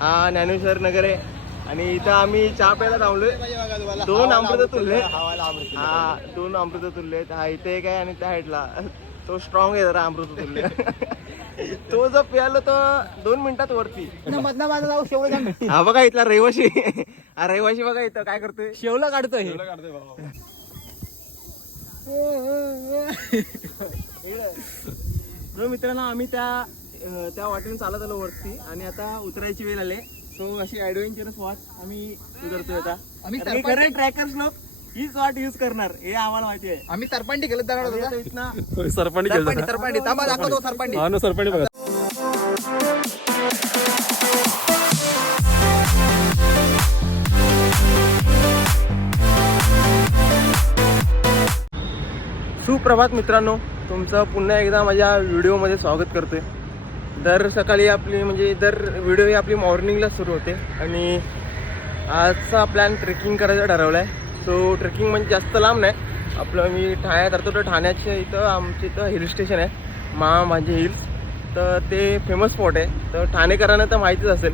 हा ज्ञानेश्वर नगर. आहे आणि इथं आम्ही चहा प्यायला थांबलोय दोन अमृत तुल्ले. हा दोन अमृत तुल्ले. आहेत हा इथे एक आहे आणि त्या साईडला तो स्ट्रॉंग आहे जरा अमृत तुल्य तो जर प्यालो तो दोन मिनिटात वरती. हा बघा इथला रहिवाशी. हा रहिवाशी बघा इथं काय करतोय. शेवला काढतोय. तर मित्रांनो आम्ही त्या त्या वाटेने चालत आलो वरती आणि आता उतरायची वेळ आले. सो अशी ऍडव्हेंचरस वाट आम्ही उतरतोय आता. आम्ही आणि खरे ट्रॅकर्स लोक हीच वाट युज करणार. हे आम्हाला माहिती आहे. आम्ही सरपंटी केलं जाणार आम्ही होतो आता इथनं सरपंच सरपंटी सरपंटी थांबा दाखवतो सरपंटी हा ना सरपंच बघा. सुप्रभात मित्रांनो तुमचं पुन्हा एकदा माझ्या व्हिडिओमध्ये स्वागत करतोय. दर सकाळी आपली म्हणजे दर व्हिडिओ ही आपली मॉर्निंगला सुरू होते. आणि आजचा प्लॅन ट्रेकिंग करायचा ठरवला आहे सो ट्रेकिंग म्हणजे जास्त लांब नाही. आपलं मी ठाण्यात राहतो तर ठाण्याच्या इथं आमच्या इथं हिल स्टेशन आहे. मा माझे हिल्स तर ते फेमस स्पॉट आहे. तर ठाणेकरांना तर माहितीच असेल.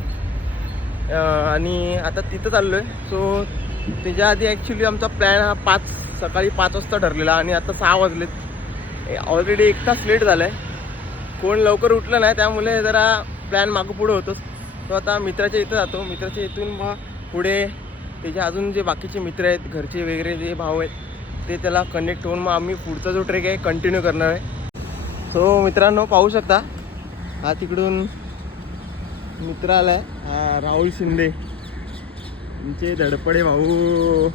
आणि आता तिथं चाललो आहे सो त्याच्या आधी ॲक्च्युली आमचा प्लॅन हा पाच सकाळी पाच वाजता ठरलेला. आणि आता सहा वाजलेत. ऑलरेडी एक तास लेट झाला आहे कोण लवकर उठलं नाही त्यामुळे जरा प्लॅन मागं पुढं होतोच तो आता मित्राच्या इथं जातो. मित्राच्या इथून मग पुढे त्याचे अजून जे बाकीचे मित्र आहेत घरचे वगैरे जे भाऊ आहेत ते त्याला कनेक्ट होऊन मग आम्ही पुढचा जो ट्रेक आहे कंटिन्यू करणार आहे. सो मित्रांनो पाहू शकता. हा तिकडून मित्र आला आहे. राहुल शिंदे. तुमचे धडपडे भाऊ.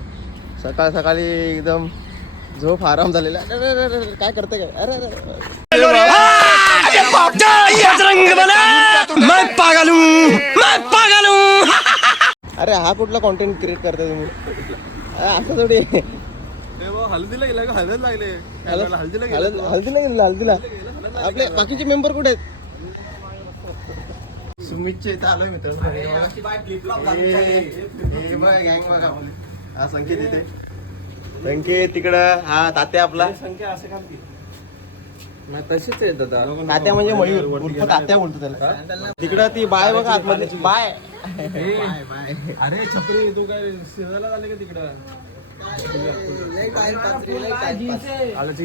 सकाळ सकाळी एकदम झोप आराम झालेला अरे, अरे, काय करते काय अरे हा कुठला कॉन्टेंट क्रिएट करता तुम्ही? अरे, असं थोडी. हल्दीला गेला का? हळद लागले. हळद- हल्दीला हळद- हळदीला गेलेला हळदीला. आपले बाकीचे मेंबर कुठे आहेत? सुमितचे इथं आलोय मित्रांनो. हे बघ बघा. हा संकेत इथे. संकेत तिकडं. हा तात्या आपला. तशीच आहे दादा. तात्या म्हणजे मयूर उर्फ तात्या बोलतो त्याला. तिकडं ती बाय बघा आतमध्ये. बाय. अरे छपरी तू काय शिजायला झाले का तिकडं?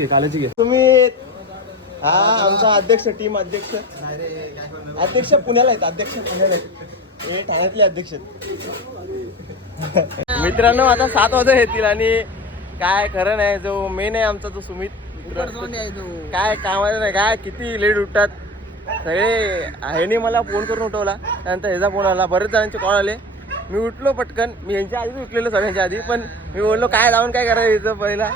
कालाची घे तुम्ही हा आमचा अध्यक्ष टीम अध्यक्ष. अध्यक्ष पुण्याला आहेत अध्यक्ष पुण्याला आहेत. हे ठाण्यातले अध्यक्ष मित्रांनो आता सात वाजता येतील आणि काय खरं नाही जो मेन आहे आमचा तो सुमित. काय कामाचं नाही काय किती लेट उठतात. सगळे ह्याने मला फोन करून उठवला. त्यानंतर ह्याचा फोन आला. बरेच जणांचे कॉल आले. मी उठलो पटकन. मी यांच्या आधीच उठलेलो सगळ्यांच्या आधी. पण मी बोललो काय लावून काय करायचं पहिला?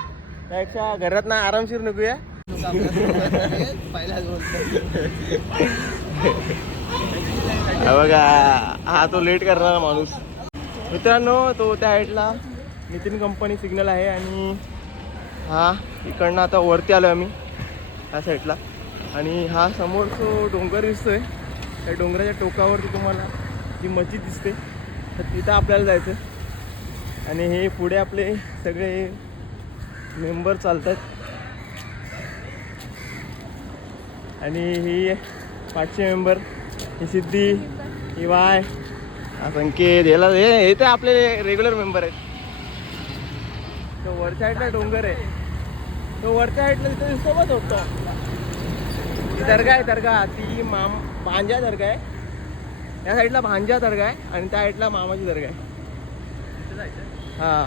त्यापेक्षा घरात ना आरामशीर निघूया. बघा हा तो लेट करणारा माणूस. मित्रांनो तो त्या हाईटला नितीन कंपनी सिग्नल आहे आणि हा इकडनं आता वरती आलो आम्ही ह्या साईडला आणि हा समोर तो डोंगर दिसतोय त्या डोंगराच्या टोकावरती तुम्हाला जी मस्जिद दिसते तर तिथं आपल्याला जायचं आणि हे पुढे आपले सगळे मेंबर चालतात आणि ही पाचशे मेंबर ही सिद्धी ही वाय संकेत याला हे हे तर आपले रेग्युलर मेंबर आहेत. वरच्या साईडला डोंगर आहे. तो वरच्या साईडला तिथे सोबत होतो ती. दर्गा आहे दर्गा. ती माम भांजा दर्गा आहे. या साईडला भांजा दर्गा आहे आणि त्या साईडला मामाची दर्गा आहे. हा.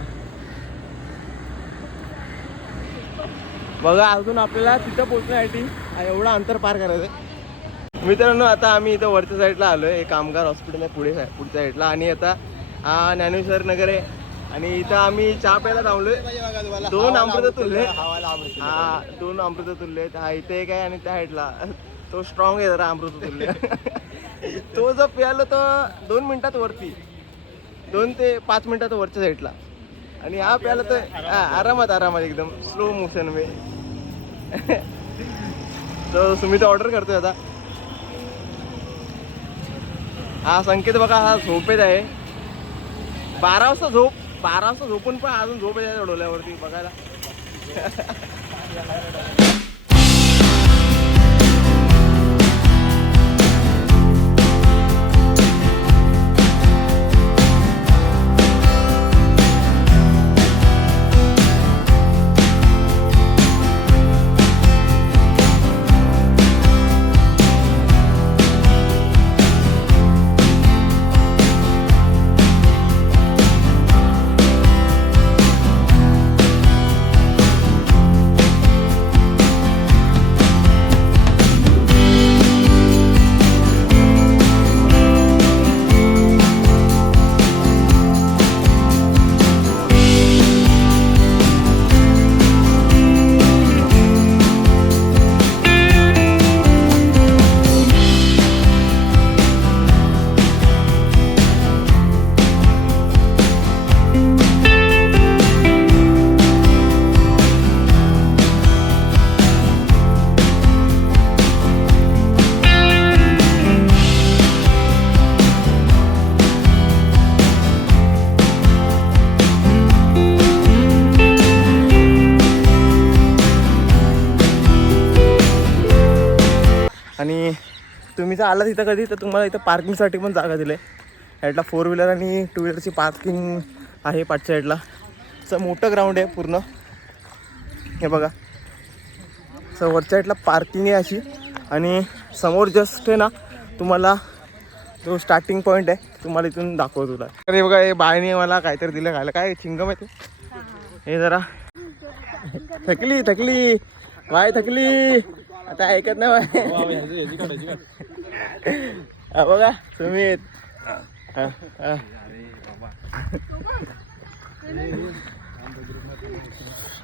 बघा अजून आपल्याला तिथं पोचण्यासाठी एवढं एवढा अंतर पार करायचं आहे. मित्रांनो आता आम्ही इथं वरच्या साईडला आलोय. हे कामगार हॉस्पिटल आहे पुढे पुढच्या साईडला आणि आता ज्ञानेश्वर नगर आहे. आणि इथं आम्ही चहा प्यायला थांबलोय दोन अमृत तुलले. हा दोन अमृत तुलले हा इथे एक आहे आणि त्या साईडला. तो स्ट्रॉंग आहे जरा अमृत तुल्य तो जर प्यायला तर दोन मिनिटात वरती. दोन ते पाच मिनिटात वरच्या साईडला. आणि हा प्यायला तर आरामात आरामात एकदम स्लो मोशन वे. तर सुमित ऑर्डर करतोय आता. हा संकेत बघा हा झोपेत आहे. बारा वाजता झोप. बारा वाजता झोपून पण अजून झोप आहे डोल्यावरती बघायला. आणि तुम्ही जर आला तिथं कधी तर तुम्हाला इथं पार्किंगसाठी पण जागा दिली आहे. साईडला फोर व्हीलर आणि टू व्हीलरची पार्किंग आहे पाठच्या साईडला असं मोठं ग्राउंड आहे पूर्ण. हे बघा. असं वरच्या साईडला पार्किंग आहे अशी. आणि समोर जस्ट आहे ना तुम्हाला जो स्टार्टिंग पॉईंट आहे तुम्हाला इथून दाखवतो तुला. तर हे बघा हे बायने मला काहीतरी दिलं खायला. काय चिंगम आहे ते? हे जरा. थकली थकली. बाय थकली. आता ऐकत नाही हा बघा तुम्ही हा, हा.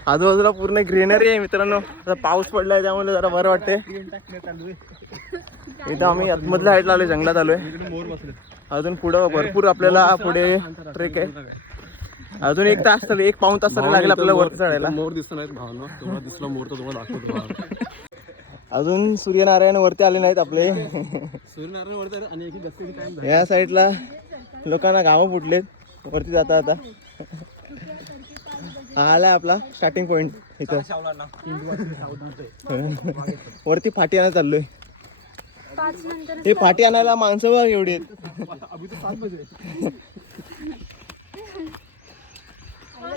आजूबाजूला पूर्ण ग्रीनरी आहे मित्रांनो. आता पाऊस पडलाय त्यामुळे जरा बरं वाटते इथं आम्ही आतमधल्या साईडला आलोय जंगलात आलोय. अजून पुढं भरपूर आपल्याला पुढे ट्रेक आहे. अजून एक तास तरी एक पाऊन तास तरी लागेल आपल्याला वरती चढायला. मोर दिसत नाहीत भावना. तुम्हाला दिसला मोर तर तुम्हाला दाखवतो अजून सूर्यनारायण वरती आले नाहीत आपले. सूर्यनारायण वरती आणि या साईडला लोकांना गावं फुटलेत. वरती जाता आता. हा आलाय आपला स्टार्टिंग पॉइंट इथं. वरती फाटी आणायला चाललोय. हे फाटी आणायला माणसं बघ एवढी आहेत.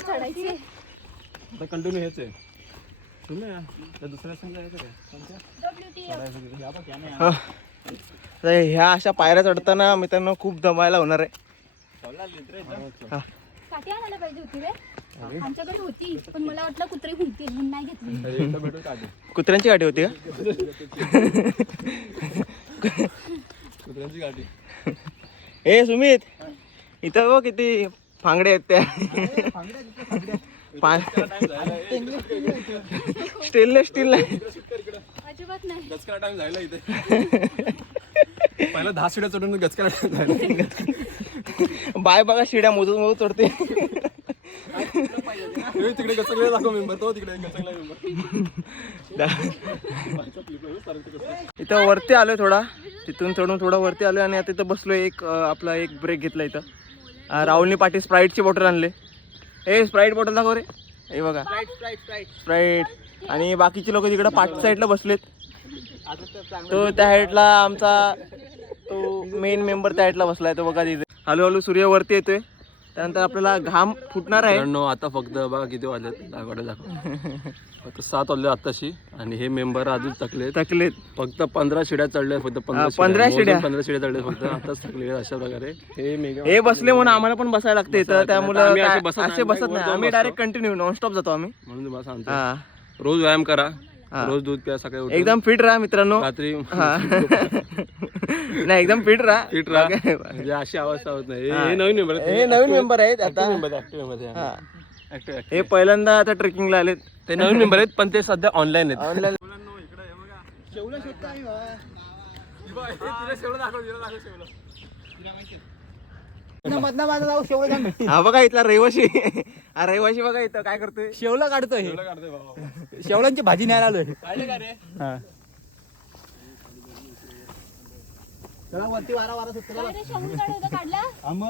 चढायचे. आता कंटिन्यू हेच आहे. ह्या अशा पायऱ्या चढताना मित्रांनो खूप दमायला होणार आहे. हा. काठी आणायला पाहिजे होती रे. आमच्याकडे होती पण मला वाटलं कुत्रे हुंकतील म्हणून नाही घेतली. एकदा भेटू का कुत्र्यांची गाठी होती का? कुत्र्यांची गाठी ए सुमित इथं बघ किती फांगडे आहेत त्या. स्टेनलेस स्टील नाही. अजिबात नाही. गचकारा टाइम झाला इथे. पहिला दहा शिड्या चढून गचकारा टाइम झाला बाय बघा शिड्या मोजत मोजत चढते. तिकडे गचकला दाखव मेंबर तो तिकडे गचकला मेंबर इथं वरती आलोय थोडा. तिथून चढून थोडा वरती आलोय आणि आता इथं बसलोय एक आपला एक ब्रेक घेतला इथं. राहुलनी पाठी स्प्राईटची बॉटल आणले. ए स्प्राईट बॉटल दाखव रे. हे बघा. स्प्राईट आणि बाकीचे लोक तिकडं पाठ साईडला बसलेत. तो त्या साईडला आमचा तो मेन मेंबर त्या साईडला बसलाय तो बघा तिथे. हळूहळू सूर्य वरती येतोय. त्यानंतर आपल्याला घाम फुटणार आहे. मित्रांनो आता फक्त बघा किती वाजले दाखवडे दाखव. फक्त सात वाजले आताशी आणि हे मेंबर अजून थकले थकलेत. फक्त पंधरा शिड्या चढल्या फक्त 15 शिड्या. पंधरा शिड्या. चढल्या फक्त. आताच थकले अशा प्रकारे. हे मेगा हे बसले म्हणून आम्हाला पण बसायला लागते इथं. त्यामुळं आम्ही असे बसत नाही, आम्ही. डायरेक्ट कंटिन्यू नॉनस्टॉप जातो आम्ही. म्हणून तुम्हाला सांगतो. रोज व्यायाम करा. रोज दूध प्या सकाळी उठून. एकदम फिट राहा मित्रांनो. रात्री हा. नाही एकदम फिट राहा. फिट राहा. म्हणजे अशी अवस्था होत नाही. हा. नवीन मेंबर हे नवीन मेंबर आहेत आता. हा. हे पहिल्यांदा आता ट्रेकिंगला आलेत. ते नवीन मेंबर आहेत पण ते सध्या ऑनलाईन आहेत. ऑनलाईन मधना माझा भेटतील हा बघा इथला रहिवाशी. हा रहिवाशी बघा इथं काय करतोय? शेवला काढतोय हे. शेवलांची भाजी न्यायला आलोय. हा. चला वरती वारा वारा सुटतो चला. अरे शेवून काढ काढला? हा मग.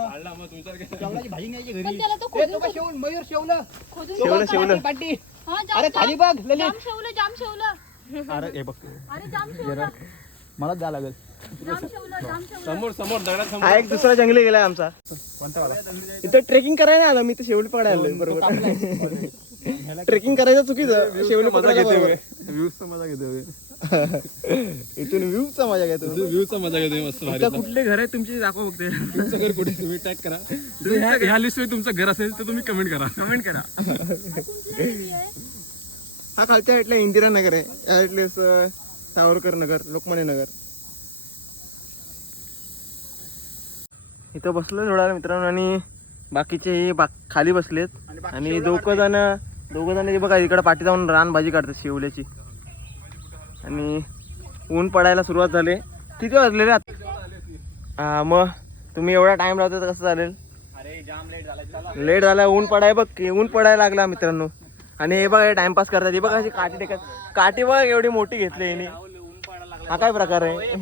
शेवलाची भाजी न्यायची घरी. पण त्याला तो ए, तो खोदून का शेवल मयूर शेवलं. खोदून शेवलं शेवलं. पाटी. हा, जाम- अरे खाली बघ ललित. जाम शेवलं जाम शेवलं. अरे हे बघ. अरे जाम शेवलं. मलाच जा लागेल. समोर समोर दगडात समोर. हा एक दुसरा जंगली गेलाय आमचा. कोणता वाला? इथं ट्रेकिंग करायला आला मी तर शेवटी पकडायला आलोय बरोबर. ट्रेकिंग करायचं चुकीचं शेवटी पकडायला बरोबर. व्ह्यूचा मजा घेतो इथून व्ह्यूचा मजा घ्या तुम्ही व्ह्यूचा मजा घेतो मस्त भारी. कुठले घर आहे तुमची? दाखव बघते तुमचं घर कुठे तुम्ही टॅग करा. ह्या- ह्या लिस्टमध्ये तुमचं घर असेल तर तुम्ही कमेंट करा. कमेंट करा. हा खालच्या साईडला इंदिरा नगर आहे. या साईडला सावरकर नगर लोकमान्य नगर. इथं बसलो थोडा मित्रांनो आणि बाकीचे हे बा खाली बसलेत. आणि दोघं जण दोघं जण हे बघा इकडे पाठी जाऊन रान भाजी काढतात शेवल्याची. आणि ऊन पडायला सुरुवात झाली. किती वाजले रे आता? हा मग तुम्ही एवढा टाइम लावता तर कसं चालेल? लेट झाला ऊन पडाय बघ की ऊन पडायला लागला मित्रांनो. आणि हे बघा टाइमपास करतात. हे बघा अशी काठी टेकत काठी बघा एवढी मोठी घेतली यांनी हा काय प्रकार आहे?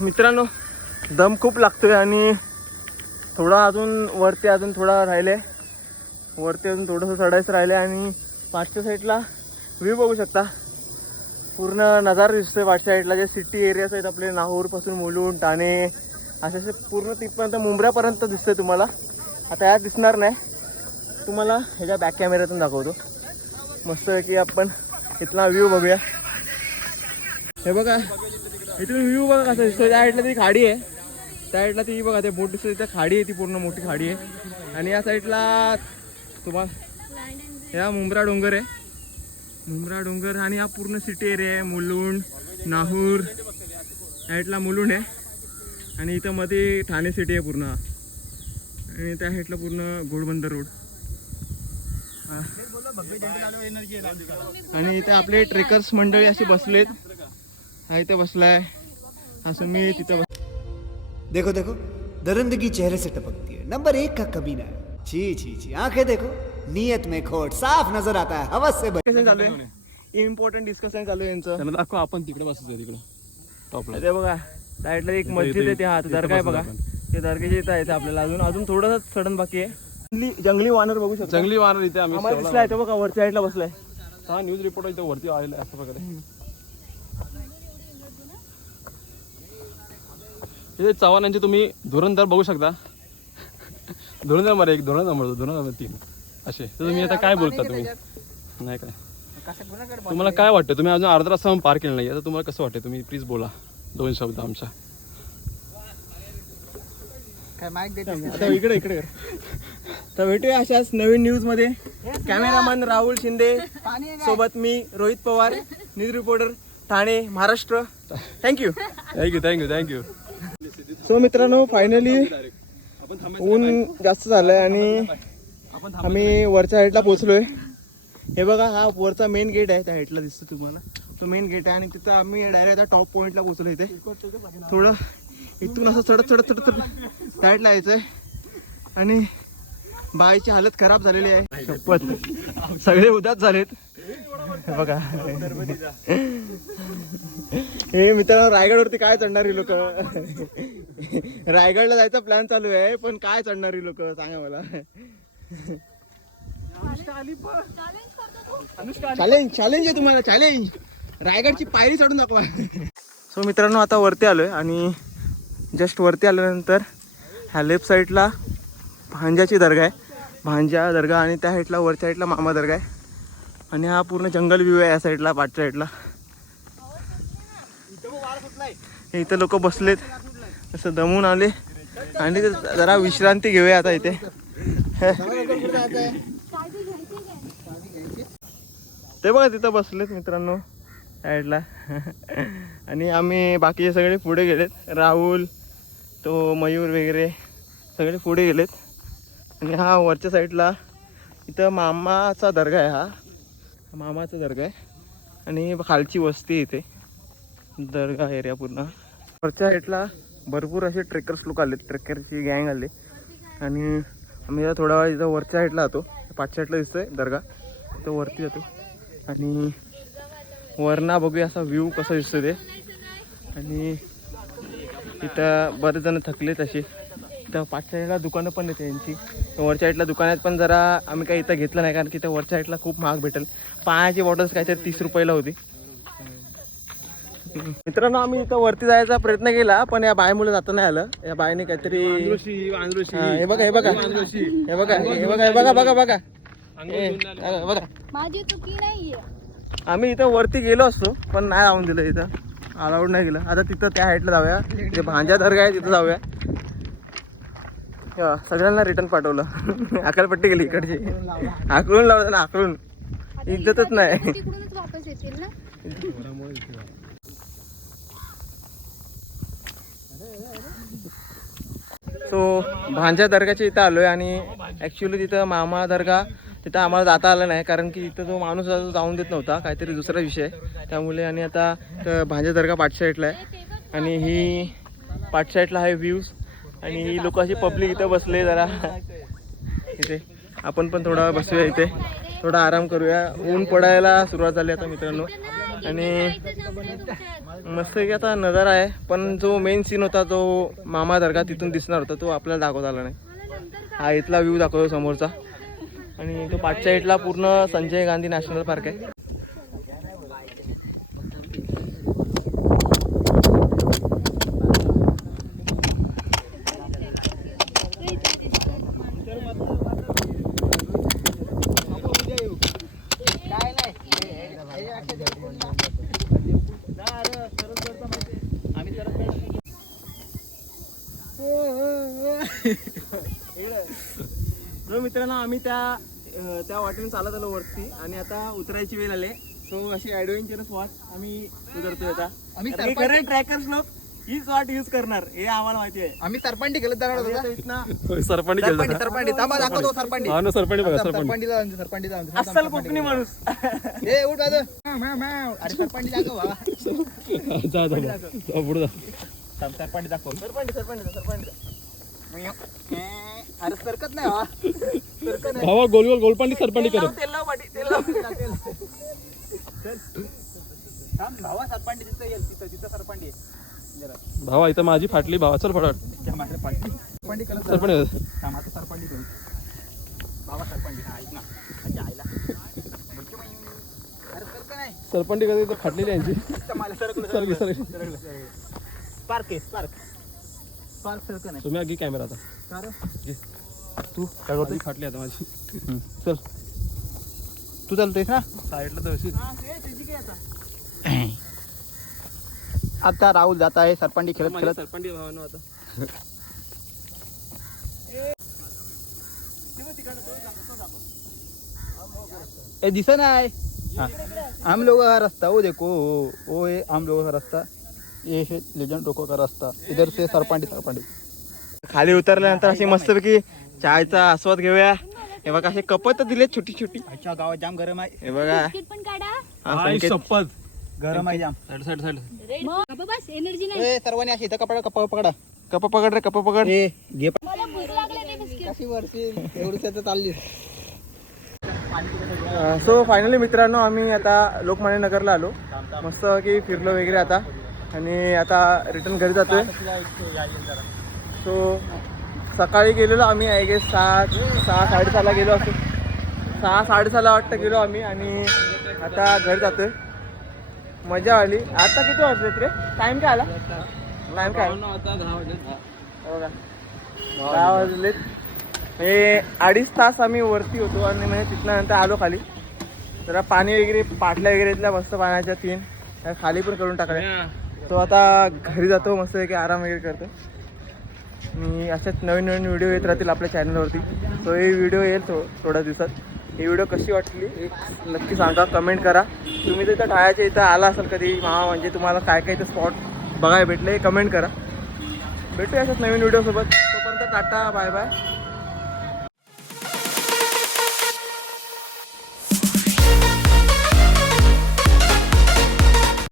मित्रांनो दम खूप लागतोय आणि थोडा अजून वरती अजून थोडा राहिले वरती अजून थोडंसं चढायचं राहिले आणि पाचच्या साईडला व्ह्यू बघू शकता. पूर्ण नजारा दिसतोय पाचच्या साईडला. जे सिटी एरियाज आहेत आपले नाहूरपासून मुलुंड ठाणे असे असे पूर्ण तिथपर्यंत मुंबऱ्यापर्यंत दिसतंय तुम्हाला. आता यात दिसणार नाही. तुम्हाला ह्याच्या बॅक कॅमेऱ्यातून दाखवतो. मस्त की आपण इथला व्ह्यू बघूया. हे बघा इथून व्ह्यू बघा कसं दिसतो त्या साईडला ती खाडी आहे. त्या साईडला ती बघा ते बोट दिसतो त्या खाडी आहे ती पूर्ण मोठी खाडी आहे. आणि या साईडला तुम्हाला या मुंब्रा डोंगर आहे. मुंब्रा डोंगर आणि हा पूर्ण सिटी एरिया आहे. मुलुंड नाहूर या साईडला मुलुंड आहे. आणि इथं मध्ये ठाणे सिटी आहे पूर्ण. आणि त्या साईडला पूर्ण घोडबंदर रोड आणि इथे आपले ट्रेकर्स मंडळी असे बसलेत. हा इथे बसलाय. हा सुमी तिथं बस देखो देखो दरिंदगी चेहरे से टपकती है। नंबर एक का कभी ना छी छी छी आंखें देखो। नीयत में खोट साफ नजर आता है। हवस से डिस्कशन चालू आहे. इम्पॉर्टंट डिस्कशन चालू आहे यांचं. त्यांना दाखव आपण तिकडे बसायचं तिकडे. टॉपला ते बघा साईडला एक मस्जिद आहे ते हा इथं दर्गा आहे बघा ते दर्ग्याच्या इथं आहे आपल्याला. अजून अजून थोडंसं सडन बाकी आहे. जंगली जंगली वानर बघू शकतो. जंगली वानर इथे आम्ही आम्हाला ठेवला दिसलाय तो बघा वरच्या साईडला बसलाय. हा न्यूज रिपोर्टर इथे वरती आलेला आहे अशा प्रकारे. इथे चव्हाणांचे तुम्ही धुरंधर बघू शकता. धुरंधरमध्ये एक धुरंधर म्हणतो धुरंधर तीन. असे. तर तुम्ही आता काय बोलता तुम्ही? नाही काय. तुम्हाला काय वाटतं? तुम्ही अजून अर्धा तास पार केलं नाही आता तुम्हाला कसं वाटतं तुम्ही प्लीज बोला. दोन शब्द आमच्या. आता इकडे इकडे कर. तर भेटूया अशाच नवीन न्यूजमध्ये कॅमेरामन राहुल शिंदे सोबत मी Rohit Pawar news reporter Thane Maharashtra. Thank you thank you thank you thank you so मित्रांनो फायनली ऊन जास्त झालंय आणि आम्ही वरच्या साईडला पोहोचलोय. हे बघा हा वरचा मेन गेट आहे त्या साईडला दिसतो तुम्हाला. तो मेन गेट आहे आणि तिथं आम्ही डायरेक्ट आता टॉप पॉईंटला पोहोचलो इथे. थोडं इथून असं चढत चढत चढत चढत साईडला यायचंय. आणि बाईची हालत खराब झालेली आहे. शपथ. सगळे उदास झालेत. हे बघा. हे मित्रांनो रायगडवरती काय चढणारी लोक? रायगडला जायचा प्लॅन चालू आहे पण काय चढणारी लोक? सांगा मला. चॅलेंज चॅलेंज आहे तुम्हाला चॅलेंज रायगडची पायरी चढून दाखवा. सो मित्रांनो आता वरती आलोय आणि जस्ट वरती आल्यानंतर ह्या लेफ्ट साईडला भांजाची दर्गा आहे. भांजा दर्गा आणि त्या साईडला वरच्या साईडला मामा दर्गा आहे. आणि हा पूर्ण जंगल व्ह्यू आहे या साईडला पाठच्या साईडला. हे इथं लोक बसलेत. असं दमून आले. आणि जरा विश्रांती घेऊया आता इथे. ते बघा तिथं बसलेत मित्रांनो साईडला. आणि आम्ही बाकीचे सगळे पुढे गेलेत. राहुल तो मयूर वगैरे सगळे पुढे गेलेत. आणि हा वरच्या साईडला इथं मामाचा दर्गा आहे हा. मामाचा दर्गा आहे. आणि खालची वस्ती इथे. दर्गा एरिया पूर्ण. वरच्या साईडला भरपूर असे ट्रेकर्स लोक आले ट्रेकरची गँग आले. आणि आम्ही थोडा वेळ इथं वरच्या साईडला जातो पाचच्या साईडला दिसतोय दर्गा. तो वरती जातो. आणि वरना बघूया असा व्ह्यू कसा दिसतो ते. आणि इथं बरेच जण थकलेत असे. इथं पाचच्या साईडला दुकानं पण आहेत यांची. वरच्या साईडला दुकानात पण जरा आम्ही काही इथं घेतलं नाही कारण की त्या वरच्या साईडला खूप महाग भेटेल. पाण्याची बॉटल्स काहीतरी तीस रुपयाला होती. मित्रांनो आम्ही इथं वरती जायचा प्रयत्न केला पण या बायमुळे जाता नाही आलं. या बायने काहीतरी हा, हे बघा हे बघा. हे बघा हे बघा हे बघा बघा बघा. बघा. माझी चुकी नाहीये. आम्ही इथं वरती गेलो असतो पण नाही राहून दिलं इथं. अलाउड नाही गेलं. आता तिथं त्या हाईटला जाऊया. जे भांजा दर्गा आहे तिथं जाऊया. सगळ्यांना रिटर्न पाठवलं. अकलपट्टी गेली इकडची. आकलून लावलं ना आकलून इज्जतच नाही. सो भांजा दर्गाच्या इथं आलोय आणि ॲक्च्युली तिथं मामा दर्गा तिथं आम्हाला जाता आलं नाही कारण की तिथं जो माणूस जाऊन देत नव्हता काहीतरी दुसरा विषय त्यामुळे आणि आता भांजा दर्गा पाठ साईडला आहे आणि ही पाठ साईडला आहे व्ह्यूज आणि ही लोक अशी पब्लिक इथं बसले जरा. इथे. आपण पण थोडा बसूया इथे. थोडा आराम करूया. ऊन पडायला सुरुवात झाली आता मित्रांनो. आणि मस्त की आता नजारा आहे. पण जो मेन सीन होता तो मामा दर्गा तिथून दिसणार होता तो आपल्याला दाखवता आला नाही. हा इथला व्ह्यू दाखवतो समोरचा. आणि तो पाचच्या साईडला पूर्ण संजय गांधी नॅशनल पार्क आहे. मित्रांनो आम्ही त्या त्या वाटेने चालत आलो वरती आणि आता उतरायची वेळ आले. सो अशी ऍडव्हेंचरस वॉच आम्ही उतरतोय आता. आम्ही कारण की खरे ट्रॅकर्स लोक हीच वाट यूज करणार हे आम्हाला माहिती आहे. आम्ही सरपंटी गेलो जाणार आम्ही होतो आता इथनं सरपंच सरपंटी केलं सरपंटी थांबा दाखवतो सरपंटी. हा ना बघा सरपंटीला जाऊन. दे. अस्सल कोकणी माणूस. ए उठ दादा. अरे सरपंटी दाखव. जा जा पुढे जा. सरपंटी दाखव. सरपंच सरपंच सरपंच अरे सरकत नाही हा. सरकत नाही भावा गोल गोल गोलपांडी सरपंडी तेल लाव, करत तेल लाव पाठी तेल लाव. थांब, भावा तिथं येईल तिथं तिथं सरपंटी आहे. जरा. भावा इथं माझी फाटली भावा चल फटाफट त्या माझ्या पाठी. सरपंटी करत जा. सरपंच थांब, आता सरपंटी करू बाबा सरपंटी हा ऐक ना आईला बाई. अरे सरक नाही करत इथं फाटलेली आहे यांची इथं मला सरकलं सरकी, सरकलं सरकी. सरकलं, सरकलं. स्पार्क आहे स्पार्क नाही. तुम्ही कॅमेरा आता. कारण? तू? काय करतो फाटली आता माझी. चल. तू चालतोय ना? साईडला तर अशी आता. राहुल जात आहे सरपंटी खेळत खेळत. सरपंटी भावानं आता. ए. दिस नाही. हाँ, हम लोग का रास्ता वो देखो. वो है हम लोगों का रास्ता. ये है लेजेंड रोको का रास्ता इधर से सरपंटी सरपंटी खाली उतरल्यानंतर अशी मस्तपैकी चायचा आस्वाद घेऊया. हे बघा असे कपत दिले छोटी छोटी अच्छा गावात जाम गरम आहे. हे बघा. पण काढा. हा संकेत. शपथ. गरम आहे जाम. मग? बस एनर्जी नाही. ए सर्वांनी अशी इथं कपडा कपडा पकडा. कप पकड रे कप पकड. ए घे. मला भूक लागले ते बिस्किट. कशी वरती एवढी चालली सो फायनली मित्रांनो आम्ही आता लोकमान्य नगरला आलो. मस्त की फिरलो वगैरे आता. आणि आता रिटर्न घरी जातोय. सो सकाळी गेलेलो आम्ही आय गेस सहा सहा साडेसहाला गेलो असतो सहा साडेसहाला वाटतं गेलो आम्ही आणि आता घरी जातोय. मजा आली. आता किती वाजलेत रे? टाइम काय आला? टाइम काय? दहा हो का? दहा वाजलेत हे अडीच तास आम्ही वरती होतो आणि म्हणजे तिथनं नंतर आलो खाली. जरा पाणी वगैरे पाटल्या वगैरे इथल्या मस्त पाण्याच्या तीन. त्या खाली पण करून टाकल्या. तो आता घरी जातो मस्त की आराम वगैरे करतो. मी असेच नवीन नवीन व्हिडिओ येत राहतील आपल्या चॅनलवरती तो हे व्हिडिओ येईल थो थोड्या दिवसात. ही व्हिडिओ कशी वाटली? एक नक्की सांगा कमेंट करा. तुम्ही तिथं ठाण्याच्या इथं आला असाल कधी महा म्हणजे तुम्हाला काय काय इथं स्पॉट बघायला भेटले कमेंट करा. भेटूया अशाच नवीन व्हिडिओसोबत तोपर्यंत टाटा बाय बाय